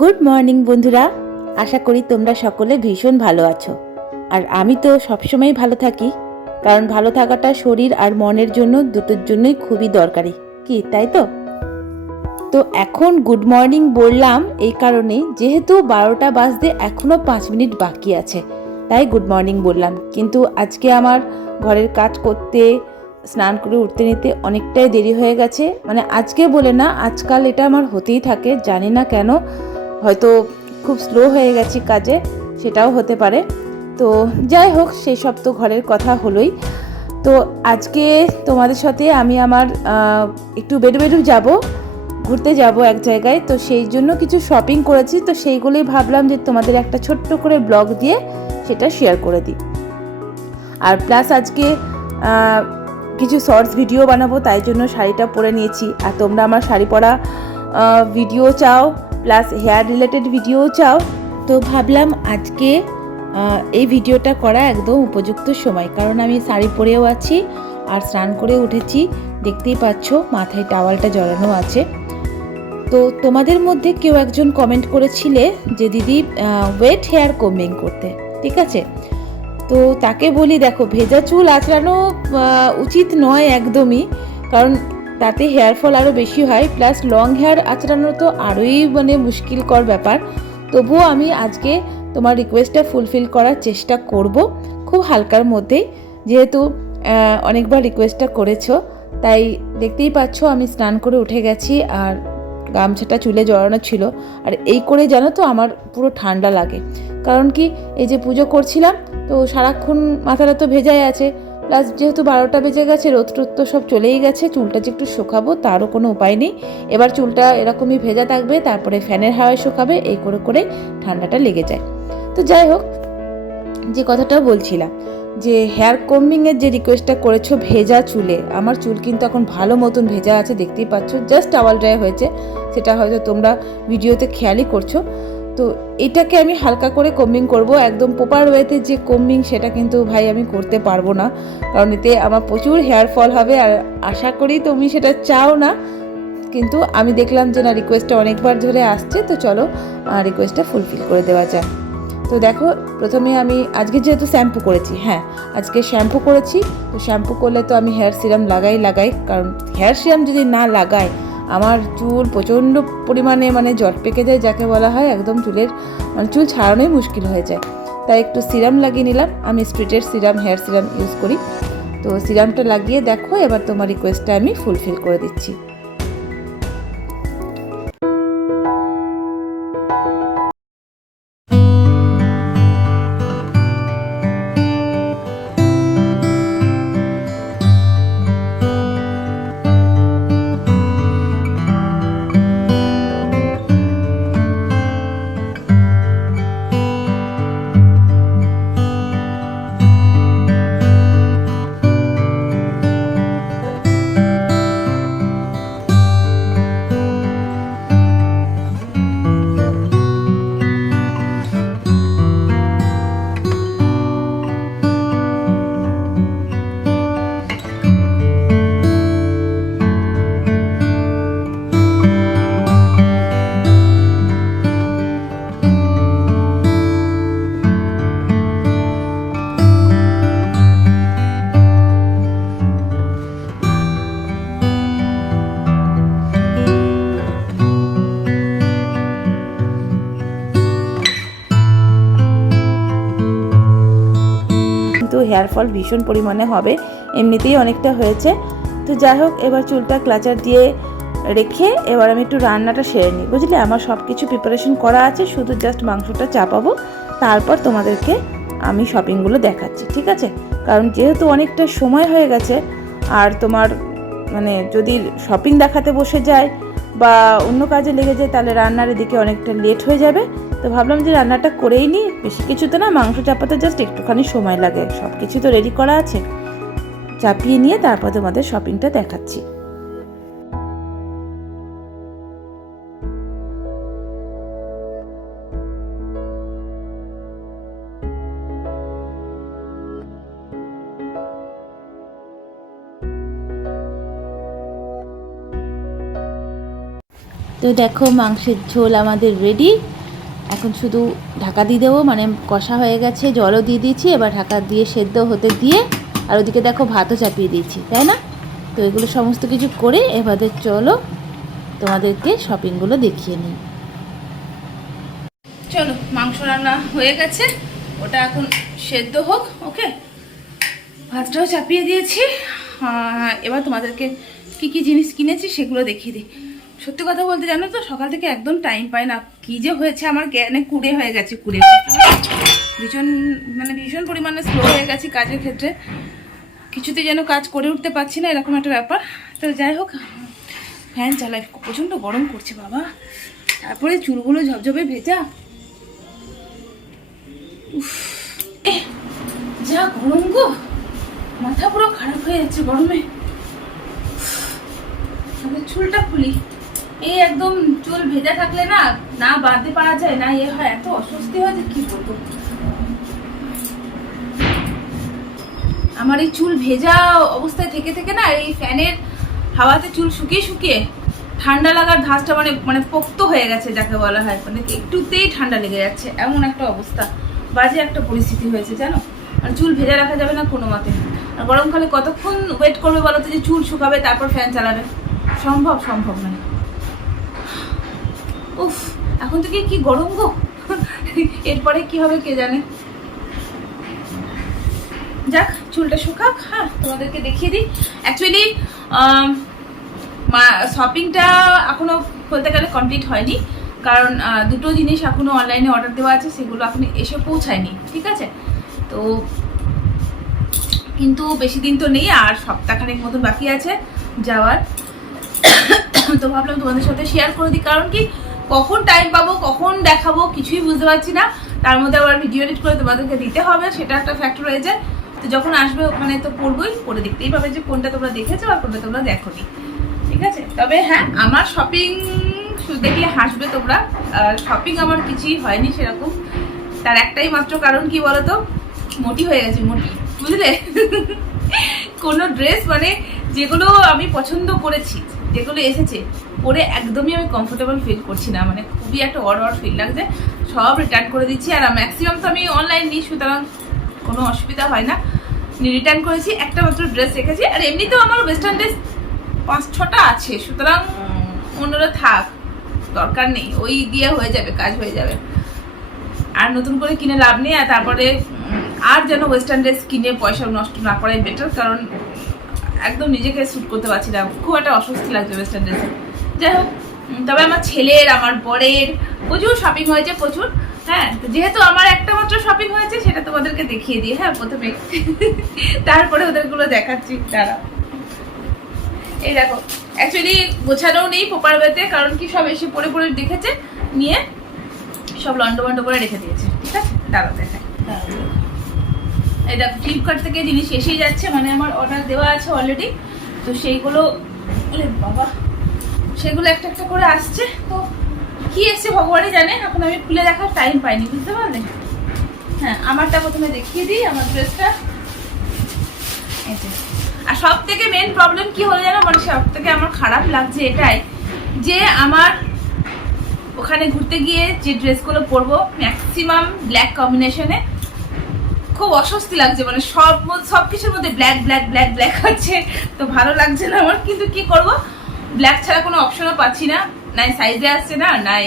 Good morning বন্ধুরা। আশা করি তোমরা সকলে ভীষণ ভালো আছো। আর আমি তো সবসময় ভালো থাকি, কারণ ভালো থাকাটা শরীর আর মনের জন্য, দুটোর জন্যই খুবই দরকারি। কি, তাই তো? তো এখন গুড মর্নিং বললাম এই কারণে, যেহেতু বারোটা বাজতে এখনও পাঁচ মিনিট বাকি আছে, তাই গুড মর্নিং বললাম। কিন্তু আজকে আমার ঘরের কাজ করতে স্নান করে উঠতে নিতে অনেকটাই দেরি হয়ে গেছে। মানে আজকে বলে না, আজকাল এটা আমার হতেই থাকে, জানি না কেন। হয়তো খুব স্লো হয়ে গেছি কাজে, সেটাও হতে পারে। তো যাই হোক, সেই সব তো ঘরের কথা হলোই। তো আজকে তোমাদের সাথে আমি আমার একটু বেরু বেরু যাব, ঘুরতে যাব এক জায়গায়। তো সেই জন্য কিছু শপিং করেছি, তো সেইগুলোই ভাবলাম যে তোমাদের একটা ছোট্ট করে ব্লগ দিয়ে সেটা শেয়ার করে দিই। আর প্লাস আজকে কিছু শর্টস ভিডিও বানাবো, তাই জন্য শাড়িটা পরে নিয়েছি। আর তোমরা আমার শাড়ি পরা ভিডিও চাও প্লাস হেয়ার রিলেটেড ভিডিও চাও। তো ভাবলাম আজকে এই ভিডিওটা করা একদম উপযুক্ত সময়, কারণ আমি শাড়ি পরেও আছি, আর স্নান করে উঠেছি। দেখতেই পাচ্ছ, মাথায় টাওয়ালটা জড়ানো আছে। তো তোমাদের মধ্যে কেউ একজন কমেন্ট করেছিলে যে, দিদি ওয়েট হেয়ার কোম্বিং করতে। ঠিক আছে? তো তাকে বলি, দেখো, ভেজা চুল আঁচড়ানো উচিত নয় একদমই। কারণ তাতে হেয়ার ফল আরও বেশি হয় প্লাস লং হেয়ার আঁচড়ানো তো আরোই মানে মুশকিলকর ব্যাপার। তবুও আমি আজকে তোমার রিকোয়েস্টটা ফুলফিল করার চেষ্টা করব, খুব হালকার মধ্যেই। যেহেতু অনেকবার রিকোয়েস্টটা করেছ, তাই দেখতেই পাচ্ছ আমি স্নান করে উঠে গেছি, আর গামছাটা চুলে জড়ানো ছিল। আর এই করে জানো তো আমার পুরো ঠান্ডা লাগে। কারণ কি, এই যে পুজো করছিলাম, তো সারাক্ষণ মাথাটা তো ভেজাই আছে। প্লাস যেহেতু বারোটা বেজে গেছে রোদ টোদ তো সব চলেই গেছে, চুলটা যে একটু শুকাবো তারও কোনো উপায় নেই। এবার চুলটা এরকমই ভেজা থাকবে, তারপরে ফ্যানের হাওয়ায় শুকাবে, এই করে করে ঠান্ডাটা লেগে যায়। তো যাই হোক, যে কথাটা বলছিলাম, যে হেয়ার কম্বিংয়ের যে রিকোয়েস্টটা করেছ ভেজা চুলে, আমার চুল কিন্তু এখন ভালো মতন ভেজা আছে, দেখতেই পাচ্ছ জাস্ট টাওয়াল ড্রাই হয়েছে। সেটা হয়তো তোমরা ভিডিওতে খেয়ালই করছ। তো এটাকে আমি হালকা করে কম্বিং করব। একদম প্রপার ওয়েতে যে কম্বিং সেটা কিন্তু ভাই আমি করতে পারব না। কারণ এতে আমার প্রচুর হেয়ার ফল হবে আর আশা করি তুমি সেটা চাও না। কিন্তু আমি দেখলাম যে না রিকোয়েস্টটা অনেকবার ধরে আসছে। তো চলো রিকোয়েস্টটা ফুলফিল করে দেওয়া যায় তো দেখো, প্রথমে আমি আজকে যেহেতু শ্যাম্পু করেছি হ্যাঁ আজকে শ্যাম্পু করেছি। তো শ্যাম্পু করলে তো আমি হেয়ার সিরাম লাগাই লাগাই। কারণ হেয়ার সিরাম যদি না লাগাই আমার চুল প্রচণ্ড পরিমাণে মানে জট পেকে যায়, যাকে বলা হয় একদম চুলের মানে চুল ছাড়ানোই মুশকিল হয়ে যায়। তাই একটু সিরাম লাগিয়ে নিলাম। আমি স্প্রিটের সিরাম, হেয়ার সিরাম ইউজ করি। তো সিরামটা লাগিয়ে দেখো, এবার তোমার রিকোয়েস্টটা আমি ফুলফিল করে দিচ্ছি। কিন্তু হেয়ার ফল ভীষণ পরিমাণে হবে, এমনিতেই অনেকটা হয়েছে। তো যাই হোক, এবার চুলটা ক্লাচার দিয়ে রেখে এবার আমি একটু রান্নাটা সেরে নিই। বুঝলে? আমার সব কিছু প্রিপারেশন করা আছে, শুধু জাস্ট মাংসটা চাপাবো, তারপর তোমাদেরকে আমি শপিংগুলো দেখাচ্ছি, ঠিক আছে? কারণ যেহেতু অনেকটা সময় হয়ে গেছে, আর তোমার মানে যদি শপিং দেখাতে বসে যায় বা অন্য কাজে লেগে যায়, তাহলে রান্নার এদিকে অনেকটা লেট হয়ে যাবে। তো ভাবলাম যে রান্নাটা করেই নিই বেশি কিছু তো না, মাংস চাপাতে জাস্ট একটুখানি সময় লাগে। সব কিছু তো রেডি করা আছে। চাপিয়ে নিয়ে তারপর তোমাদের শপিংটা দেখাচ্ছি। তো দেখো মাংসের ঝোল আমাদের রেডি এখন শুধু ঢাকা দিয়ে দেবো মানে কষা হয়ে গেছে, জলও দিয়ে দিয়েছি, এবার ঢাকা দিয়ে সেদ্ধ হতে দিয়ে, আর ওদিকে দেখো ভাতও চাপিয়ে দিয়েছি, তাই না? তো এগুলো সমস্ত কিছু করে এবারে চলো তোমাদেরকে শপিংগুলো দেখিয়ে নিই। চলো, মাংস রান্না হয়ে গেছে, ওটা এখন সেদ্ধ হোক, ওকে? ভাতটাও চাপিয়ে দিয়েছি এবার তোমাদেরকে কি কি জিনিস কিনেছি সেগুলো দেখিয়ে দিই। সত্যি কথা বলতে জানো তো সকাল থেকে একদম টাইম পাই না। কি যে হয়েছে আমার জ্ঞানে কুড়ে হয়ে গেছে কুড়ে। ভীষণ মানে ভীষণ পরিমাণে স্লো হয়ে গেছি কাজের ক্ষেত্রে। কিছুতে যেন কাজ করে উঠতে পারছি না এরকম একটা ব্যাপার। তো যাই হোক ফ্যান চালাই প্রচণ্ড গরম করছে বাবা। তারপরে চুলগুলো ঝপঝপে ভেজা। এহ, যা গরম গো। মাথা পুরো খারাপ হয়ে যাচ্ছে গরমে। উফ, চুলটা খুলি। এই একদম চুল ভেজা থাকলে না না বাঁধতে পারা যায়, না এ হয়, এত অস্বস্তি হয় যে কি বলব। আমার এই চুল ভেজা অবস্থায় থেকে থেকে না এই ফ্যানের হাওয়াতে চুল শুকিয়ে শুকিয়ে ঠান্ডা লাগার ধাঁচটা মানে মানে পোক্ত হয়ে গেছে, যাকে বলা হয়। মানে একটুতেই ঠান্ডা লেগে যাচ্ছে, এমন একটা অবস্থা। বাজে একটা পরিস্থিতি হয়েছে, জানো? আর চুল ভেজা রাখা যাবে না কোনো মতে। আর গরমকালে কতক্ষণ ওয়েট করবে বলো তো যে চুল শুকাবে, তারপর ফ্যান চালাবে? সম্ভব সম্ভব নয়। উফ, এখন থেকে কি গরম গো? এরপরে কি হবে কে জানে? যাক, চুলটা শুকাক হ্যাঁ তোমাদেরকে দেখিয়ে দিই। অ্যাকচুয়ালি শপিংটা এখনও বলতে গেলে কমপ্লিট হয়নি। কারণ দুটো জিনিস এখনও অনলাইনে অর্ডার দেওয়া আছে, সেগুলো এখন এসে পৌঁছায়নি, ঠিক আছে? তো কিন্তু বেশি দিন তো নেই, আর সপ্তাহখানেক মতন বাকি আছে যাওয়ার। তো ভাবলাম তোমাদের সাথে শেয়ার করে দিই, কারণ কি কখন টাইম পাবো, কখন দেখাবো, কিছুই বুঝতে পারছি না। তার মধ্যে আবার ভিডিও এডিট করে তোমাদেরকে দিতে হবে, সেটা একটা ফ্যাক্টর রয়ে যায়। তো যখন আসবে ওখানে তো পড়বোই, পড়ে দেখতেই পাবে যে কোনটা তোমরা দেখেছ আর কোনটা তোমরা দেখোনি। ঠিক আছে? তবে হ্যাঁ আমার শপিং দেখলে হাসবে তোমরা। শপিং আমার কিছুই হয়নি সেরকম। তার একটাই মাত্র কারণ কি বলতো? মোটি হয়ে গেছে, মোটি। বুঝলে? কোনো ড্রেস মানে যেগুলো আমি পছন্দ করেছি। যেগুলো এসেছে, পরে একদমই আমি কমফোর্টেবল ফিল করছি না। মানে খুবই একটা অড অড ফিল লাগছে। সব রিটার্ন করে দিচ্ছি আর ম্যাক্সিমাম তো আমি অনলাইন নিই, সুতরাং কোনো অসুবিধা হয় না। রিটার্ন করেছি, একটা মাত্র ড্রেস রেখেছি। আর এমনিতেও আমার ওয়েস্টার্ন ড্রেস পাঁচ ছটা আছে, সুতরাং অন্যরা থাক, দরকার নেই। ওই দিয়ে হয়ে যাবে, কাজ হয়ে যাবে। আর নতুন করে কিনে লাভ নেই, আর তারপরে আর যেন ওয়েস্টার্ন ড্রেস কিনে পয়সা নষ্ট না করাই বেটার কারণ একদম নিজেকে শ্যুট করতে পারছি না। খুব একটা অস্বস্তি লাগছে ওয়েস্টার্ন ড্রেসে যাই হোক তবে আমার ছেলের, আমার বরের প্রচুর শপিং হয়েছে, প্রচুর। হ্যাঁ যেহেতু আমার একটা মাত্র শপিং হয়েছে, সেটা তোমাদেরকে দেখিয়ে দিই। হ্যাঁ প্রথমে তারপরে ওদেরগুলো দেখাচ্ছি। তারা এই দেখো অ্যাকচুয়ালি গোছানোও নেই পোপার ওয়েতে কারণ কি সব এসে পড়ে পড়ে দেখেছে, নিয়ে সব লন্ড বন্ড করে রেখে দিয়েছে। ঠিক আছে? দাঁড়াও দেখাই। দেখো ফ্লিপকার্ট থেকে জিনিস এসেই যাচ্ছে মানে আমার অর্ডার দেওয়া আছে অলরেডি তো সেইগুলো বাবা, সেগুলো একটা একটা করে আসছে। তো কি এসছে ভগবানই জানে, এখন আমি খুলে দেখার টাইম পাইনি, বুঝতে পারলে? হ্যাঁ আমারটা প্রথমে দেখিয়ে দিই, আমার ড্রেসটা আর সব থেকে মেন প্রবলেম কি হলো জানো মানে সব থেকে আমার খারাপ লাগছে এটাই, যে আমার ওখানে ঘুরতে গিয়ে যে ড্রেসগুলো পরবো ম্যাক্সিমাম ব্ল্যাক কম্বিনেশনে খুব অস্বস্তি লাগছে মানে সব সব কিছুর মধ্যে ব্ল্যাক ব্ল্যাক ব্ল্যাক ব্ল্যাক হচ্ছে। তো ভালো লাগছে না আমার, কিন্তু কি করব? ব্ল্যাক ছাড়া কোনো অপশনও পাচ্ছি না। নাই সাইজে আসছে না, নাই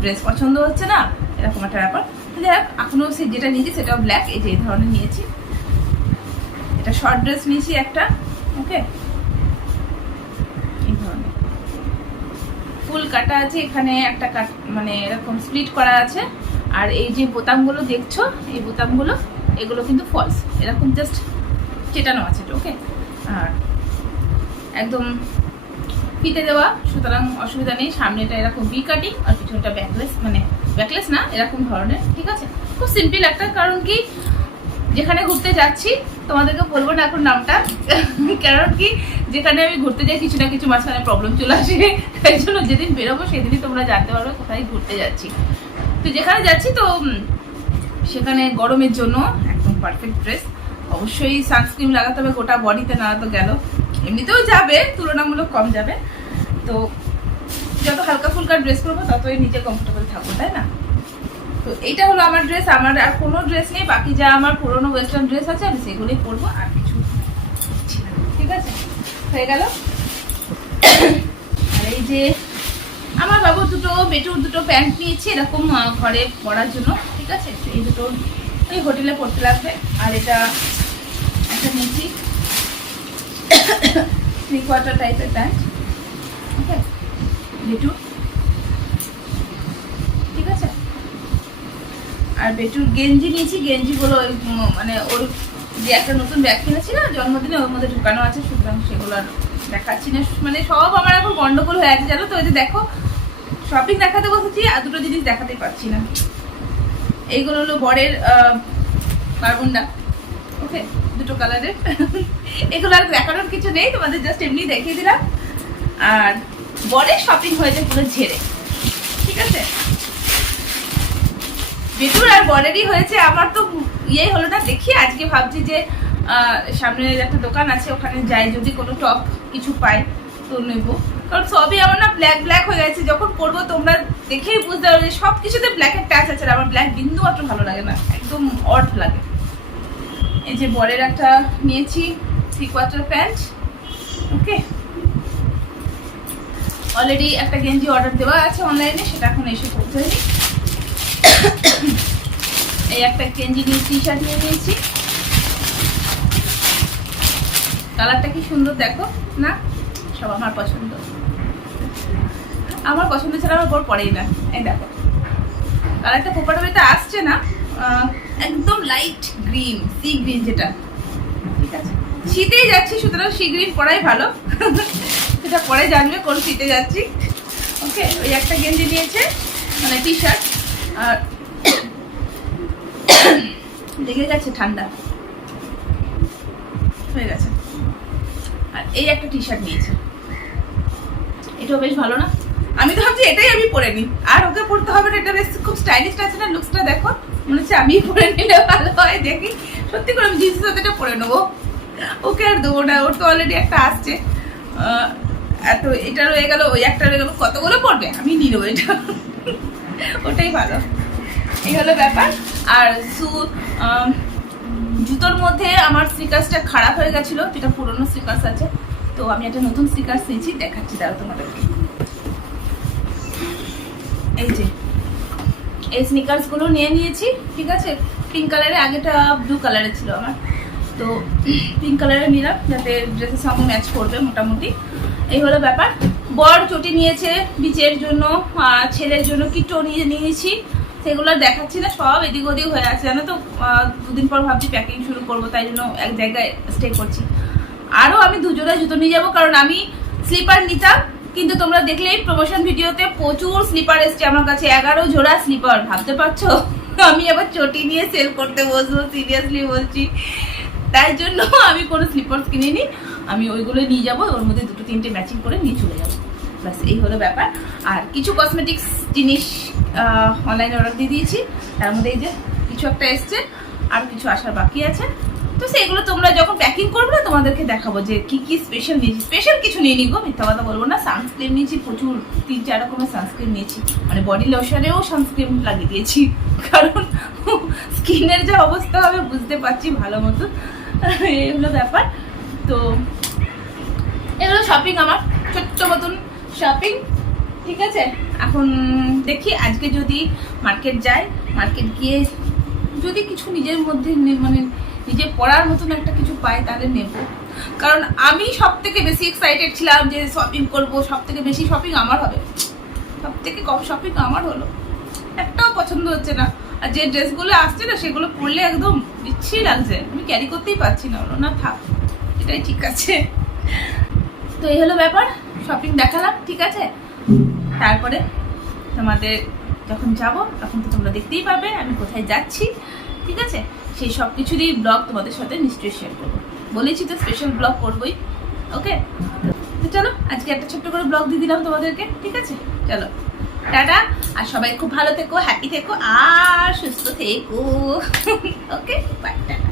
ড্রেস পছন্দ হচ্ছে না, এরকম একটা ব্যাপার। যাই হোক এখনও সে যেটা নিয়েছি সেটাও ব্ল্যাক এই যে এই ধরনের নিয়েছি। এটা শর্ট ড্রেস নিয়েছি একটা ওকে এই ধরনের। ফুল কাটা আছে এখানে, একটা কাট মানে এরকম স্প্লিট করা আছে। আর এই যে বোতামগুলো দেখছ, এই বোতামগুলো, এগুলো কিন্তু ফলস এরকম জাস্ট চেটানো আছে ওকে আর একদম ফিতে দেওয়া, সুতরাং অসুবিধা নেই, সামনেটা এরকম বি কাটিং আর পিছনটা ব্যাকলেস মানে ব্যাকলেস না, এরকম ধরনের, ঠিক আছে? খুব সিম্পল একটা, কারণ কি, যেখানে ঘুরতে যাচ্ছি, তোমাদেরকে বলব না এখন নামটা, কারণ কি, যেখানে আমি ঘুরতে যাই, কিছু না কিছু মাঝখানে প্রবলেম চলে আসে, তাই জন্য যেদিন বেরোবো, সেদিনই তোমরা জানতে পারবে কোথায় ঘুরতে যাচ্ছি। তো যেখানে যাচ্ছি তো সেখানে গরমের জন্য একদম পারফেক্ট ড্রেস অবশ্যই সানস্ক্রিন লাগাতে হবে, গোটা বডিতে না তো গেল। এমনিতেও যাবে, তুলনামূলক কম যাবে। তো যত হালকা ফুলকা ড্রেস করব ততই নিজে কমফোর্টেবল থাকব, তাই না? তো এইটা হলো আমার ড্রেস আমার আর কোনো ড্রেস নেই। বাকি যা আমার পুরোনো ওয়েস্টার্ন ড্রেস আছে, আমি সেগুলোই পরবো, আর কিছু ঠিক আছে? হয়ে গেল? আর এই যে আমার দুটো বেটুর দুটো, প্যান্ট নিয়েছি, এরকম ঘরে পরার জন্য, ঠিক আছে? এই দুটো ওই হোটেলে পড়তে লাগবে। আর এটা একটা নিয়েছি থ্রি কোয়ার্টার টাইপের প্যান্ট ওকে বেটু ঠিক আছে? আর বেটুর গেঞ্জি নিয়েছি, গেঞ্জিগুলো ওই মানে ওর যে একটা নতুন ব্যাগ কিনেছি না, জন্মদিনে ওর মধ্যে ঢুকানো আছে, সুতরাং সেগুলো আর দেখাচ্ছি না। মানে সব আমার এখন গন্ডগোল হয়ে আছে, জানো তো? ওই যে দেখো শপিং দেখাতে বসেছি আর দুটো জিনিস দেখাতে পারছি না। এইগুলো হলো বরের কার্বনডা ওকে দুটো কালারের এগুলো আর দেখানোর কিছু নেই, তোমাদের জাস্ট এমনি দেখিয়ে দিলাম। আর বরের শপিং হয়েছে পুরো ঝেড়ে। ঠিক আছে? বেটুর আর বরেরই হয়েছে, আমার তো ইয়ে হলো না, দেখি আজকে ভাবছি যে সামনে একটা দোকান আছে, ওখানে যাই, যদি কোনো টপ কিছু পাই, তো নেব। কারণ সবই আমার না ব্ল্যাক ব্ল্যাক হয়ে গেছে। যখন পরবো তোমরা দেখেই বুঝতে পারবে যে সব কিছুতে ব্ল্যাকের টাচ আছে আর আমার ব্ল্যাক বিন্দু মাত্র ভালো লাগে না। একদম অড লাগে। এই যে বরের একটা নিয়েছি three quarter pant okay already একটা গেঞ্জি অর্ডার দেওয়া আছে অনলাইনে সেটা এখন এসে পৌঁছায়নি এই একটা গেঞ্জি নিয়ে টি শার্ট নিয়ে নিয়েছি। কালারটা কি সুন্দর দেখো, না? সব আমার পছন্দ। আমার পছন্দ ছাড়া আমার বর পরেই না। এই দেখো। কালারটা পোপাটা বেতে আসছে না একদম লাইট গ্রিন সি গ্রিন যেটা। ঠিক আছে। শীতেই যাচ্ছি, সুতরাং সি গ্রিন পরাই ভালো। সেটা পরে জানবে কোন শীতে যাচ্ছি। ওকে ওই একটা গেঞ্জি নিয়েছে মানে টি শার্ট আর লেগে গেছে ঠান্ডা। হয়ে গেছে। আর এই একটা টি শার্ট নিয়েছে। এটাও বেশ ভালো না? আমি তো ভাবছি এটাই আমি পরে নিই। আর ওকে পড়তে হবে না, এটা বেশ খুব স্টাইলিশ আছে না লুকসটা দেখো। মনে হচ্ছে আমি পরে নিলে ভালো হয়, দেখি। সত্যি করে আমি জিন্সের সাথে এটা পরে নেব। ওকে আর দেবো না, ওর তো অলরেডি একটা আসছে। এত এটা রয়ে গেল, ওই একটা রয়ে গেল, কতগুলো পড়বে আমি নিয়ে নেব এটা। ওটাই ভালো। এই হলো ব্যাপার। আর সু জুতোর মধ্যে আমার স্নিকার্সটা খারাপ হয়ে গেছিল, যেটা পুরনো স্নিকার্স আছে। তো আমি একটা নতুন স্নিকার্স নিয়েছি, দেখাচ্ছি দাও তোমাদেরকে। এই যে, এই স্নিকার্সগুলো নিয়ে নিয়েছি, ঠিক আছে? পিঙ্ক কালারের আগেটা ব্লু কালারের ছিল আমার। তো পিঙ্ক কালারের নিলাম, যাতে ড্রেসের সঙ্গে ম্যাচ করবে মোটামুটি। এই হলো ব্যাপার। বর চটি নিয়েছে বিচের জন্য ছেলের জন্য কিটো নিয়ে নিয়েছি। সেগুলো দেখাচ্ছি না, সব এদিক ওদিক হয়ে আছে, জানো তো? দুদিন পর ভাবছি প্যাকিং শুরু করব, তাই জন্য এক জায়গায় স্টে করছি। আরও আমি দুজোড়া জুতো নিয়ে যাব, কারণ আমি স্লিপার নিতাম কিন্তু তোমরা দেখলেই প্রমোশন ভিডিওতে প্রচুর স্লিপার এসছে। আমার কাছে এগারো জোড়া স্লিপার ভাবতে পারছ? আমি আবার চটি নিয়ে সেল করতে বসবো সিরিয়াসলি বলছি। তাই জন্য আমি কোনো স্লিপার্স কিনিনি। আমি ওইগুলো নিয়ে যাব, ওর মধ্যে দুটো তিনটে ম্যাচিং করে নিয়ে চলে যাব। ব্যাস, এই হলো ব্যাপার। আর কিছু কসমেটিক্স জিনিস অনলাইনে অর্ডার দিয়ে দিয়েছি। তার মধ্যে এই যে কিছু একটা এসছে, আর কিছু আসার বাকি আছে। তো সেগুলো তোমরা যখন প্যাকিং করবে না, তোমাদেরকে দেখাবো যে কি কি স্পেশাল নিয়েছি। স্পেশাল কিছু নিয়ে নিগো মিথ্যা কথা বলব না। সানস্ক্রিন নিয়েছি, প্রচুর তিন, চার রকমের সানস্ক্রিন নিয়েছি। মানে বডি লোশনেও সানস্ক্রিন লাগিয়ে দিয়েছি। কারণ স্কিনের যে অবস্থা হবে বুঝতে পারছি ভালো মতো। এই হলো ব্যাপার। তো এগুলো শপিং আমার, ছোট্ট মতন শপিং ঠিক আছে? এখন দেখি, আজকে যদি মার্কেট যাই মার্কেট গিয়ে যদি কিছু নিজের মধ্যে মানে নিজে পড়ার মতন একটা কিছু পাই তাহলে নেব। কারণ আমি সব থেকে বেশি এক্সাইটেড ছিলাম যে শপিং করব সব থেকে বেশি শপিং আমার হবে। সব থেকে কম শপিং আমার হলো। একটাও পছন্দ হচ্ছে না। আর যে ড্রেসগুলো আসছে না, সেগুলো পরলে একদম বিচ্ছিরি লাগছে। আমি ক্যারি করতেই পারছি না না, থাক, এটাই ঠিক আছে। তো এই হলো ব্যাপার শপিং দেখালাম, ঠিক আছে? তারপরে তোমাদের যখন যাব, তখন তো তোমরা দেখতেই পাবে আমি কোথায় যাচ্ছি, ঠিক আছে? সেই সব কিছুরই ব্লগ তোমাদের সাথে নিশ্চয়ই শেয়ার করব। বলেছি তো স্পেশাল ব্লগ করবোই। ওকে তো চলো, আজকে একটা ছোট্ট করে ব্লগ দিয়ে দিলাম তোমাদেরকে, ঠিক আছে? চলো। টাটা, আর সবাই খুব ভালো থেকো হ্যাপি থেকো, আর সুস্থ থেকো। Okay bye tata.